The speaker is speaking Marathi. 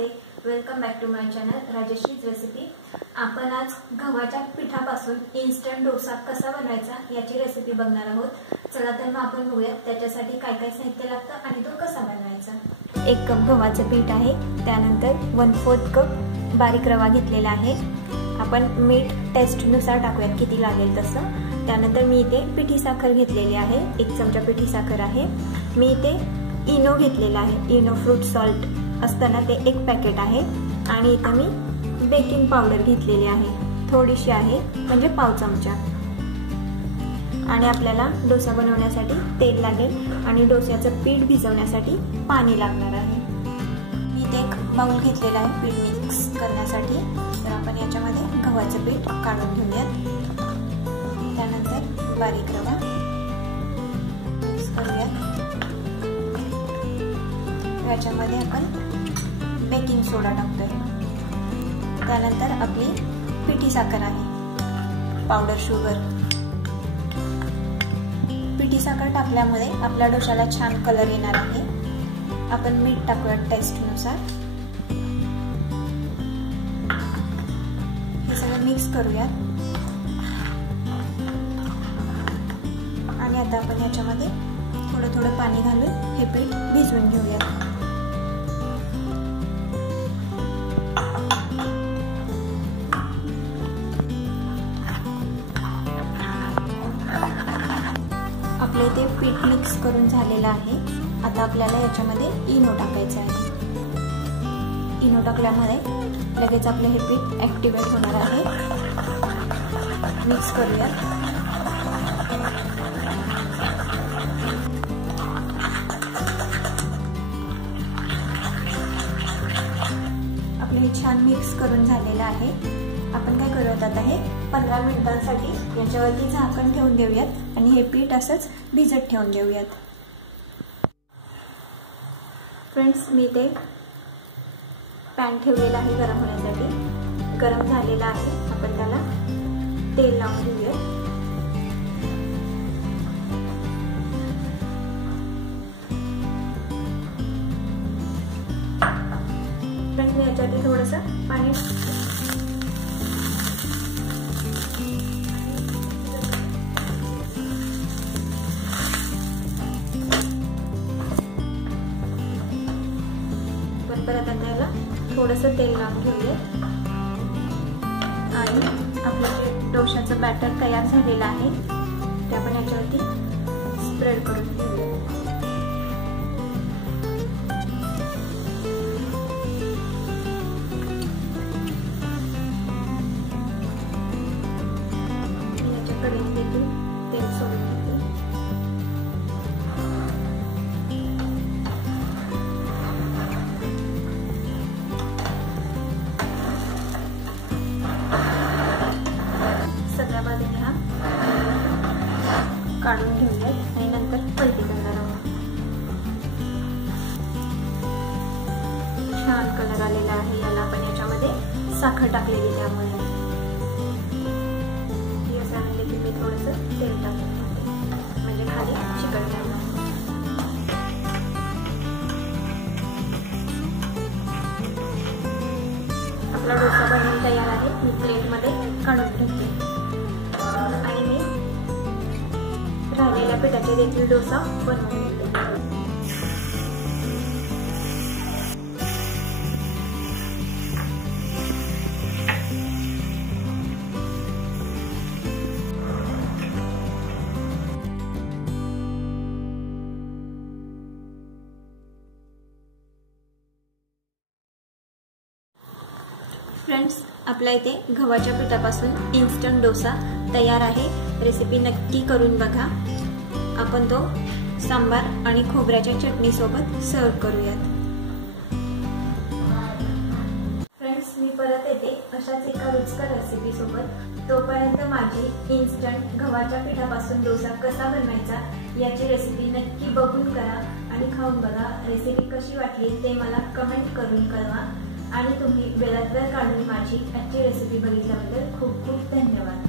Namaste. Welcome back to my channel Rajeshri's recipe आपण आज गव्हाच्या पिठापासून इन्स्टंट डोसा कसा बनवायचा याची रेसिपी बघणार आहोत. चला तर मग आपण बघूया त्याच्यासाठी काय काय साहित्य लागतं आणि तो कसा बनवायचा. एक कप गव्हाचं पीठ आहे त्यानंतर वन फोर्थ कप बारीक रवा घेतलेला आहे. आपण मीठ टेस्टनुसार टाकूयात किती लागेल तसं. त्यानंतर मी इथे पिठी साखर घेतलेली आहे एक चमचा पिठी साखर आहे. मी इथे इनो घेतलेला आहे इनो फ्रूट सॉल्ट असताना ते एक पॅकेट आहे आणि इथं मी बेकिंग पावडर घेतलेली आहे. थोडीशी आहे म्हणजे पाव चमचा. आणि आपल्याला डोसा बनवण्यासाठी तेल लागेल आणि डोस्याचं पीठ भिजवण्यासाठी पाणी लागणार आहे. मी इथे एक बाऊल घेतलेला आहे पीठ मिक्स करण्यासाठी. तर आपण याच्यामध्ये गव्हाचं पीठ काढून घेऊयात. त्यानंतर बारीक रवा. ह्याच्यामध्ये आपण बेकिंग सोडा टाकतोय. त्यानंतर आपली पिठी साखर आहे. पावडर शुगर पिठी साखर टाकल्यामुळे आपल्या डोशाला छान कलर येणार आहे. आपण मीठ टाकूया टेस्टनुसार हे सगळं मिक्स करूयात. आणि आता आपण याच्यामध्ये थोडं थोडं पाणी घालून हे पीठ भिजवून घेऊयात. पीठ मिक्स करून झालेलं आहे. आता आपल्याला याच्यामध्ये इनो टाकायचं आहे. इनो टाकल्यामुळे लगेच आपलं हे पीठ ॲक्टिवेट होणार आहे. मिक्स करूया. आपलं हे छान मिक्स करून झालेलं आहे. आपण काय करूयात आता हे पंधरा मिनिटांसाठी याच्यावरती झाकण ठेवून देऊयात आणि हे पीठ असंच भिजत ठेवून देऊयात. फ्रेंड्स मी ते पॅन ठेवलेला आहे गरम होण्यासाठी. गरम झालेला आहे. आपण त्याला तेल लावून देऊया फ्रेंड्स मी याच्यावरती थोडंसं पाणी परत आता थोडंसं तेल लावून घेऊया. आणि आपलं जे डोशाचं बॅटर तयार झालेलं आहे ते आपण याच्यावरती स्प्रेड करून घेऊया. छान कलर आलेला आहे. याला आपण याच्यामध्ये साखर टाकलेली त्यामुळे. याच्यामध्ये मी थोडस तेल टाकून म्हणजे खाली चिकन नाही आपला डोसा बनवून तयार आहे. मी प्लेटमध्ये काढून ठेवते. आणि मी राहिलेल्या पिठाचे देखील डोसा बनवून घेते. फ्रेंड्स आपल्या इथे गव्हाच्या पिठापासून इन्स्टंट डोसा तयार आहे. रेसिपी नक्की करून बघा. आपण तो सांबार आणि खोबऱ्याच्या चटणीसोबत सर्व करूयात. फ्रेंड्स मी परत येते अशाच एका रुचकर रेसिपीसोबत तोपर्यंत माझी इन्स्टंट गव्हाच्या पिठापासून डोसा कसा बनवायचा याची रेसिपी नक्की बघून करा आणि खाऊन बघा. रेसिपी कशी वाटली ते मला कमेंट करून कळवा. आणि तुम्ही वेळात वेळ काढून माझी आजची रेसिपी बघितल्याबद्दल खूप खूप धन्यवाद.